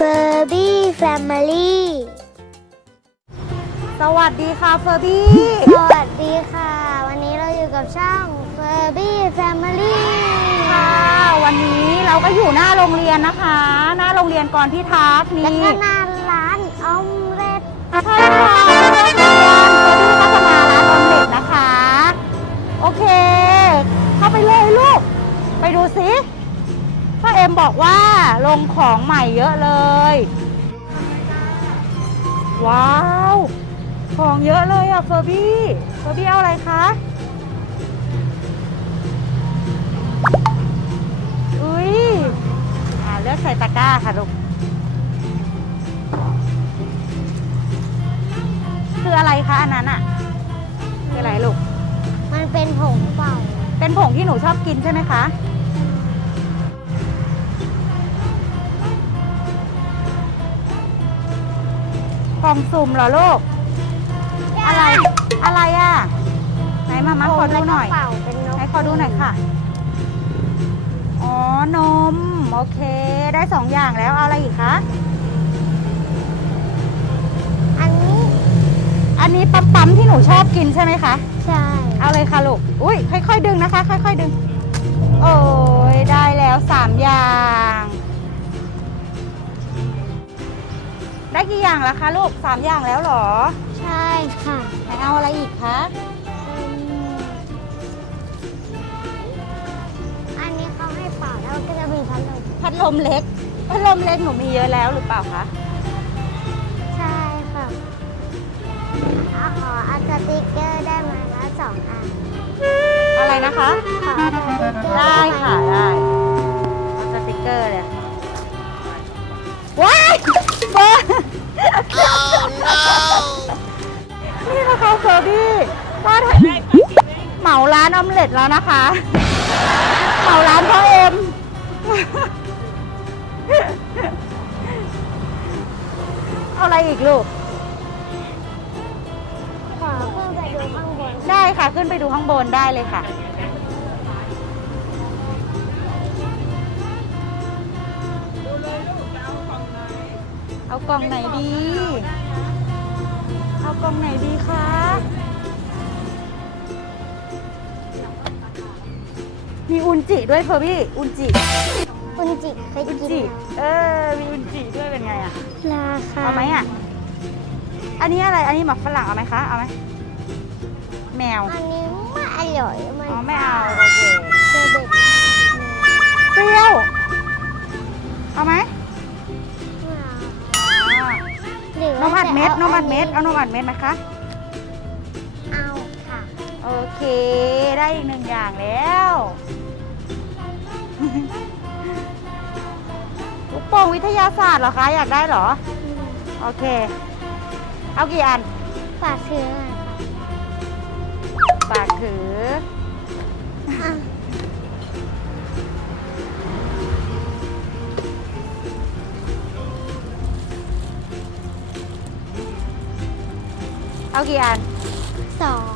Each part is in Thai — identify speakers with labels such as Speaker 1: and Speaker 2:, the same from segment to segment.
Speaker 1: f u r b y Family สวัสดีค่ะเฟอร์บี้
Speaker 2: สวัสดีค่ะ วันนี้เราอยู่กับช่องเบอร์บี้แฟมิลี่
Speaker 1: ค่ะ วันนี้เราก็อยู่หน้าโรงเรียนนะคะ หน้าโรงเรียนก่อนพี่ทัก
Speaker 2: แลนี่ก็หน้าร้านออมเล็ต
Speaker 1: ใช่ค่ะเฟอร์บี้ก็จะมาร้านออมเล็ดนะคะ โอเค เข้าไปเลยลูก ไปดูสิ เอ็มบอกว่าลงของใหม่เยอะเลย ว้าว ของเยอะเลยอะเฟอร์บี้เฟอร์บี้เอาอะไรคะอุ้ยอ่าเลือกใส่ตะกร้าค่ะลูกคืออะไรคะอันนั้นอะคืออะไรลูก
Speaker 2: มันเป็นผงเป่า
Speaker 1: เป็นผงที่หนูชอบกินใช่ไหมคะ ล่องสุ่มเหรอลูก อะไร อะไรอะ ไหนมามาขอดูหน่อย
Speaker 2: ผงแล้วก็เป่าเป็นนก
Speaker 1: ไหนขอดูหน่อยค่ะ อ๋อ นม โอเค ได้สองอย่างแล้ว เอาอะไรอีกคะ
Speaker 2: อันนี้
Speaker 1: อันนี้ปั๊มปั๊มๆที่หนูชอบกินใช่ไหมคะ
Speaker 2: ใช่
Speaker 1: เอาเลยค่ะลูก อุ้ยค่อยๆ ดึงนะคะ ค่อย ๆ ดึง โอ้ยได้แล้วสามอย่าง ได้กี่อย่างแล้วคะลูกสามอย่างแล้วเหรอ
Speaker 2: ใช่ค่ะ
Speaker 1: ไหนเอาอะไรอีกคะ
Speaker 2: อืมอันนี้เขาให้เป่าแล้วก็จะมีพัดลม
Speaker 1: พัดลมเล็กพัดลมเล็กหนูมีเยอะแล้วหรือเปล่าคะ
Speaker 2: ใช่ค่ะเอาขออันสติกเกอร์ได้ไหมละสองอัน
Speaker 1: อะไรนะคะ
Speaker 2: ขออันสติกเกอร์
Speaker 1: ได้ค่ะ
Speaker 2: หม
Speaker 1: ได้เอาสติกเกอร์เลยว้าย อมเล็ตแล้วนะคะเหมาร้านพ่อเอ็ม เอาอะไรอีกลูก
Speaker 2: ขอขึ้นไปดูข้างบน
Speaker 1: ได้ค่ะ ขึ้นไปดูข้างบนได้เลยค่ะ เอากล่องไหนดี เอากล่องไหนดีคะ อุนจิด้วยเพอร์พี่อุนจิ
Speaker 2: อุนจิเคย
Speaker 1: อุน
Speaker 2: กิน
Speaker 1: จิ
Speaker 2: ไหม
Speaker 1: เออมีอุนจิด้วยเป็นไงอะ
Speaker 2: ราคา
Speaker 1: เอาไหมอะอันนี้อะไรอันนี้หมักฝรั่งเอาไหมคะเอาไหมแมว
Speaker 2: อันนี้ไม่อร่อยมัน
Speaker 1: อ๋อไม่เอาโอเค
Speaker 2: เชอร์เบต
Speaker 1: เปรี้ยวเอาไหม
Speaker 2: หรือ
Speaker 1: น
Speaker 2: ว่าม
Speaker 1: อัดเม็ด
Speaker 2: จะ
Speaker 1: นมอัดเม็ดเอานมอัดเม็ดไหมคะ
Speaker 2: เอาค่ะ
Speaker 1: โอเค ได้อีกหนึ่งอย่างแล้ว ลูกโป่งวิทยาศาสตร์เหรอคะ อยากได้เหรอ โอเค เอากี่อัน
Speaker 2: ฝากซื้อหน่อย
Speaker 1: ปากถือ
Speaker 2: ค่ะ
Speaker 1: เอากี่อัน
Speaker 2: สอง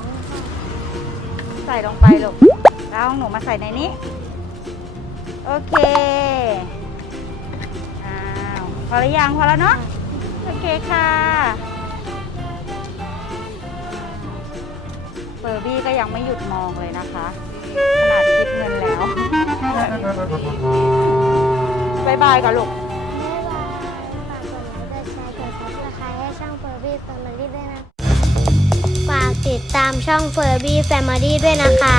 Speaker 1: ใส่ลงไปลูกแล้วเอาหนูมาใส่ในนี้ โอเคอ้าวพอหรือยังพอแล้วเนาะโอเคค่ะเฟอร์บี้ก็ยังไม่หยุดมองเลยนะคะขนาดคิดเงินแล้วบายบายกันลูก
Speaker 2: ฝากกดไลค์กดแชร์กดซับสไครต์ให้ช่อง Furby Family ด้วยนะฝากติดตามช่อง Furby Family ด้วยนะคะ